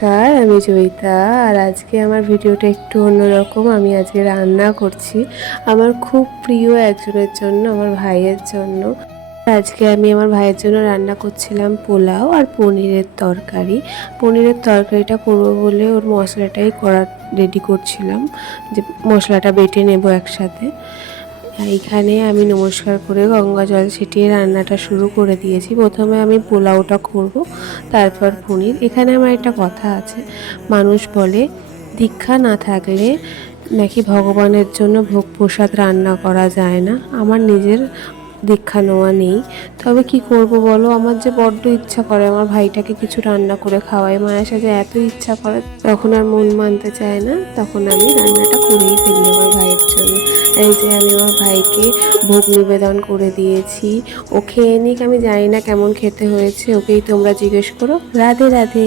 নমস্কার, আমি জয়িতা। আর আজকে আমার ভিডিওটা একটু অন্যরকম। আমি আজকে রান্না করছি আমার খুব প্রিয় একজনের জন্য, আমার ভাইয়ের জন্য। আজকে আমি আমার ভাইয়ের জন্য রান্না করছিলাম পোলাও আর পনিরের তরকারি। পনিরের তরকারিটা করবো বলে ওর মশলাটাই রেডি করছিলাম, যে মশলাটা বেটে নেব একসাথে। এইখানে আমি নমস্কার করে গঙ্গা জল ছিটিয়ে রান্নাটা শুরু করে দিয়েছি। প্রথমে আমি পোলাওটা করব, তারপর পনির। এখানে আমার একটা কথা আছে, মানুষ বলে দীক্ষা না থাকলে নাকি ভগবানের জন্য ভোগ প্রসাদ রান্না করা যায় না। আমার নিজের দীক্ষা নেওয়া নেই, তবে কি করব বলো, আমার যে বড্ড ইচ্ছা করে আমার ভাইটাকে কিছু রান্না করে খাওয়াই। মায়ের সাথে এত ইচ্ছা করে, তখন আর মন মানতে চায় না, তখন আমি রান্নাটা করেই ফেলি আমার ভাইয়ের জন্য। এই যে আমি আমার ভাইকে ভোগ নিবেদন করে দিয়েছি, ও খেয়ে নিক। আমি জানি না কেমন খেতে হয়েছে, ওকেই তোমরা জিজ্ঞেস করো। রাধে রাধে।